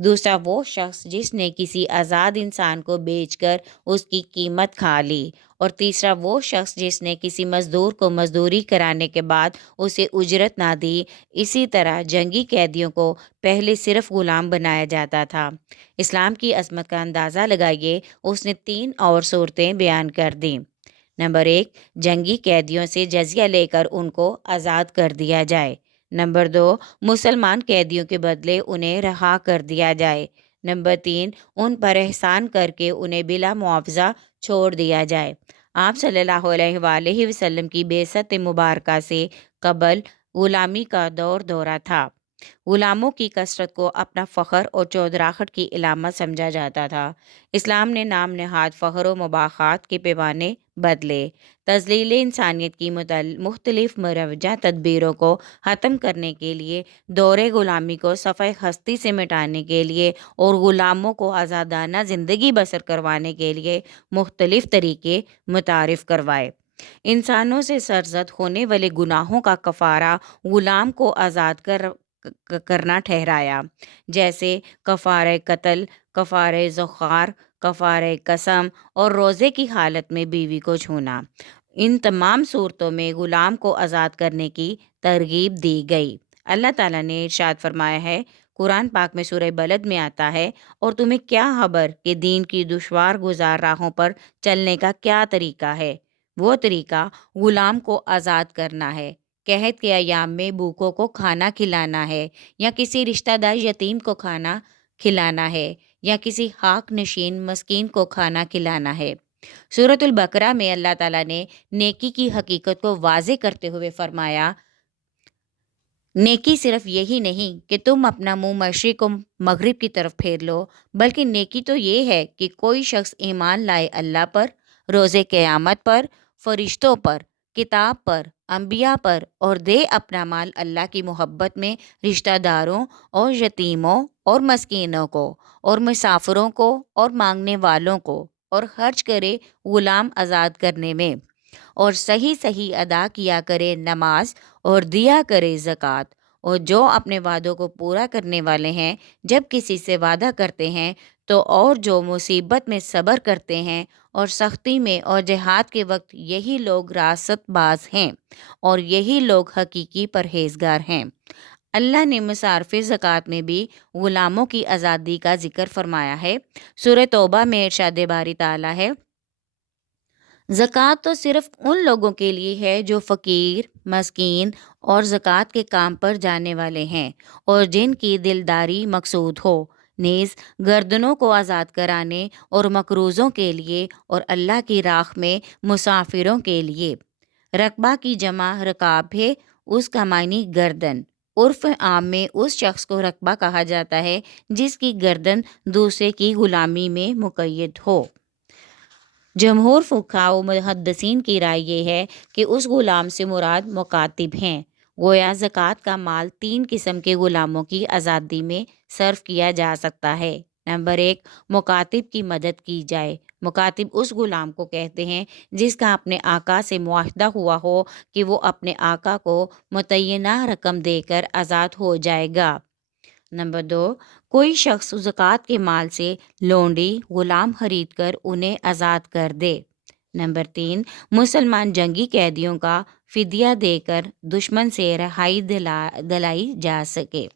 دوسرا وہ شخص جس نے کسی آزاد انسان کو بیچ کر اس کی قیمت کھا لی، اور تیسرا وہ شخص جس نے کسی مزدور کو مزدوری کرانے کے بعد اسے اجرت نہ دی۔ اسی طرح جنگی قیدیوں کو پہلے صرف غلام بنایا جاتا تھا۔ اسلام کی عظمت کا اندازہ لگائیے، اس نے 3 اور صورتیں بیان کر دیں۔ نمبر 1، جنگی قیدیوں سے جزیہ لے کر ان کو آزاد کر دیا جائے۔ نمبر 2، مسلمان قیدیوں کے بدلے انہیں رہا کر دیا جائے۔ نمبر 3، ان پر احسان کر کے انہیں بلا معاوضہ چھوڑ دیا جائے۔ آپ صلی اللہ علیہ وآلہ وسلم کی بعثت مبارکہ سے قبل غلامی کا دورہ تھا۔ غلاموں کی کثرت کو اپنا فخر اور چودراہٹ کی علامت سمجھا جاتا تھا۔ اسلام نے نام نہاد فخر و مباحثات کے پیمانے بدلے۔ تذلیل انسانیت کی مختلف مروجہ تدبیروں کو ختم کرنے کے لیے، دور غلامی کو صفحہ ہستی سے مٹانے کے لیے اور غلاموں کو آزادانہ زندگی بسر کروانے کے لیے مختلف طریقے متعارف کروائے۔ انسانوں سے سرزد ہونے والے گناہوں کا کفارہ غلام کو آزاد کرنا ٹھہرایا، جیسے کفارہ قتل، کفارہ زخار، کفارہ قسم اور روزے کی حالت میں بیوی کو چھونا۔ ان تمام صورتوں میں غلام کو آزاد کرنے کی ترغیب دی گئی۔ اللہ تعالیٰ نے ارشاد فرمایا ہے، قرآن پاک میں سورہ بلد میں آتا ہے، اور تمہیں کیا خبر کہ دین کی دشوار گزار راہوں پر چلنے کا کیا طریقہ ہے؟ وہ طریقہ غلام کو آزاد کرنا ہے، قحط کے ایام میں بھوکوں کو کھانا کھلانا ہے، یا کسی رشتہ دار یتیم کو کھانا کھلانا ہے، یا کسی حق نشین مسکین کو کھانا کھلانا ہے۔ سورۃ البقرہ میں اللہ تعالیٰ نے نیکی کی حقیقت کو واضح کرتے ہوئے فرمایا، نیکی صرف یہی نہیں کہ تم اپنا منہ مشرق و مغرب کی طرف پھیر لو، بلکہ نیکی تو یہ ہے کہ کوئی شخص ایمان لائے اللہ پر، روز قیامت پر، فرشتوں پر، کتاب پر، انبیاء پر، اور دے اپنا مال اللہ کی محبت میں رشتہ داروں اور یتیموں اور مسکینوں کو اور مسافروں کو اور مانگنے والوں کو، اور خرچ کرے غلام آزاد کرنے میں، اور صحیح ادا کیا کرے نماز، اور دیا کرے زکوٰۃ، اور جو اپنے وعدوں کو پورا کرنے والے ہیں جب کسی سے وعدہ کرتے ہیں تو، اور جو مصیبت میں صبر کرتے ہیں اور سختی میں اور جہاد کے وقت، یہی لوگ راست باز ہیں اور یہی لوگ حقیقی پرہیزگار ہیں۔ اللہ نے مصارف زکوٰۃ میں بھی غلاموں کی آزادی کا ذکر فرمایا ہے۔ سورہ توبہ میں ارشاد باری تعالیٰ ہے، زکوٰۃ تو صرف ان لوگوں کے لیے ہے جو فقیر، مسکین اور زکوٰۃ کے کام پر جانے والے ہیں، اور جن کی دلداری مقصود ہو، نیز گردنوں کو آزاد کرانے اور مقروضوں کے لیے، اور اللہ کی راہ میں مسافروں کے لیے۔ رقبہ کی جمع رکاب ہے، اس کا معنی گردن۔ عرف عام میں اس شخص کو رقبہ کہا جاتا ہے جس کی گردن دوسرے کی غلامی میں مقید ہو۔ جمہور فقہاء و محدثین کی رائے یہ ہے کہ اس غلام سے مراد مکاتب ہیں۔ گویا زکوٰۃ کا مال 3 قسم کے غلاموں کی آزادی میں صرف کیا جا سکتا ہے۔ نمبر 1، مکاتب کی مدد کی جائے۔ مکاتب اس غلام کو کہتے ہیں جس کا اپنے آقا سے معاہدہ ہوا ہو کہ وہ اپنے آقا کو متعینہ رقم دے کر آزاد ہو جائے گا۔ نمبر 2، کوئی شخص زکوٰۃ کے مال سے لونڈی، غلام خرید کر انہیں آزاد کر دے۔ نمبر 3، مسلمان جنگی قیدیوں کا فدیہ دے کر دشمن سے رہائی دلائی جا سکے۔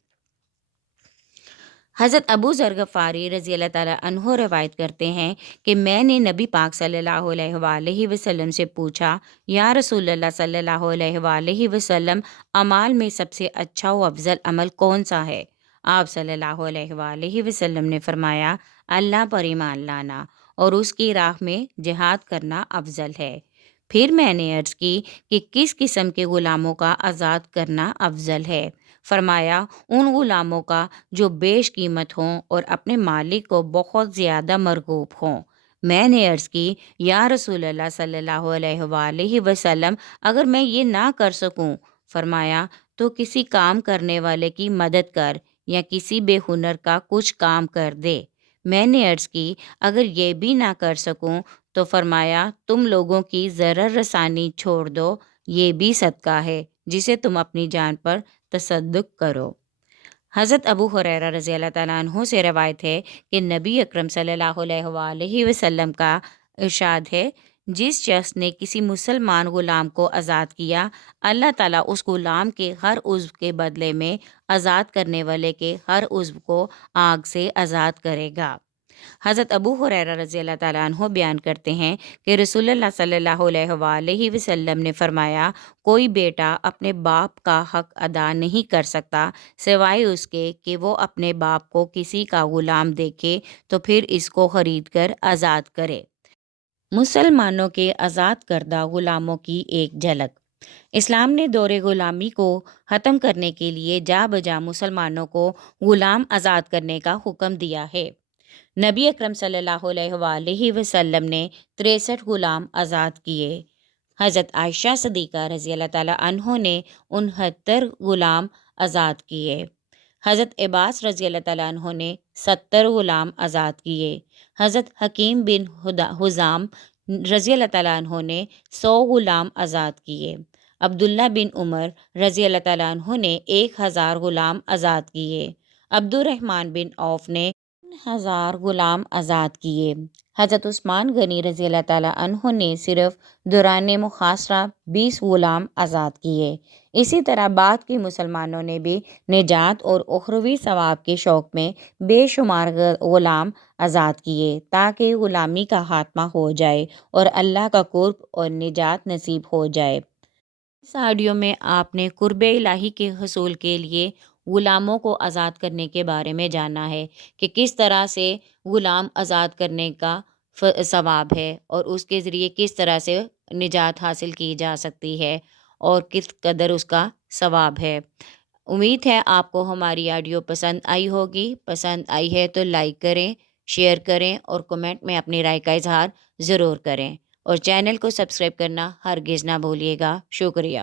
حضرت ابو ذر غفاری رضی اللہ تعالیٰ عنہ روایت کرتے ہیں کہ میں نے نبی پاک صلی اللہ علیہ وآلہ وسلم سے پوچھا، یا رسول اللہ صلی اللہ علیہ وآلہ وسلم، اعمال میں سب سے اچھا و افضل عمل کون سا ہے؟ آپ صلی اللہ علیہ وآلہ وسلم نے فرمایا، اللہ پر ایمان لانا اور اس کی راہ میں جہاد کرنا افضل ہے۔ پھر میں نے عرض کی کہ کس قسم کے غلاموں کا آزاد کرنا افضل ہے؟ فرمایا، ان غلاموں کا جو بیش قیمت ہوں اور اپنے مالک کو بہت زیادہ مرغوب ہوں۔ میں نے عرض کی، یا رسول اللہ صلی اللہ علیہ وآلہ وسلم، اگر میں یہ نہ کر سکوں؟ فرمایا، تو کسی کام کرنے والے کی مدد کر، یا کسی بے ہنر کا کچھ کام کر دے۔ میں نے عرض کی، اگر یہ بھی نہ کر سکوں؟ تو فرمایا، تم لوگوں کی ضرر رسانی چھوڑ دو، یہ بھی صدقہ ہے جسے تم اپنی جان پر تصدق کرو۔ حضرت ابو ہریرہ رضی اللہ تعالیٰ عنہ سے روایت ہے کہ نبی اکرم صلی اللہ علیہ وآلہ وسلم کا ارشاد ہے، جس شخص نے کسی مسلمان غلام کو آزاد کیا، اللہ تعالیٰ اس غلام کے ہر عضو کے بدلے میں آزاد کرنے والے کے ہر عضو کو آگ سے آزاد کرے گا۔ حضرت ابو ہریرہ رضی اللہ تعالیٰ عنہ بیان کرتے ہیں کہ رسول اللہ صلی اللہ علیہ وآلہ وسلم نے فرمایا، کوئی بیٹا اپنے باپ کا حق ادا نہیں کر سکتا سوائے اس کے کہ وہ اپنے باپ کو کسی کا غلام دیکھے تو پھر اس کو خرید کر آزاد کرے۔ مسلمانوں کے آزاد کردہ غلاموں کی ایک جھلک۔ اسلام نے دور غلامی کو ختم کرنے کے لیے جا بجا مسلمانوں کو غلام آزاد کرنے کا حکم دیا ہے۔ نبی اکرم صلی اللہ علیہ وآلہ وسلم نے 63 غلام آزاد کیے۔ حضرت عائشہ صدیقہ رضی اللہ تعالیٰ عنہ نے 69 غلام آزاد کیے۔ حضرت عباس رضی اللہ تعالیٰ عنہ نے 70 غلام آزاد کیے۔ حضرت حکیم بن حزام رضی اللہ تعالیٰ عنہ نے 100 غلام آزاد کیے۔ عبداللہ بن عمر رضی اللہ تعالیٰ عنہ نے 1000 غلام آزاد کیے۔ عبد الرحمن بن عوف نے 1000 غلام آزاد کیے۔ حضرت عثمان غنی رضی اللہ تعالیٰ عنہ نے صرف دوران محاصرہ 20 غلام آزاد کیے۔ اسی طرح بعد کے مسلمانوں نے بھی نجات اور اخروی ثواب کے شوق میں بے شمار غلام آزاد کیے تاکہ غلامی کا خاتمہ ہو جائے اور اللہ کا قرب اور نجات نصیب ہو جائے۔ اس آڈیو میں آپ نے قرب الہی کے حصول کے لیے غلاموں کو آزاد کرنے کے بارے میں جانا ہے کہ کس طرح سے غلام آزاد کرنے کا ثواب ہے اور اس کے ذریعے کس طرح سے نجات حاصل کی جا سکتی ہے اور کس قدر اس کا ثواب ہے۔ امید ہے آپ کو ہماری آڈیو پسند آئی ہوگی۔ پسند آئی ہے تو لائک کریں، شیئر کریں اور کمنٹ میں اپنی رائے کا اظہار ضرور کریں، اور چینل کو سبسکرائب کرنا ہرگز نہ بھولیے گا۔ شکریہ۔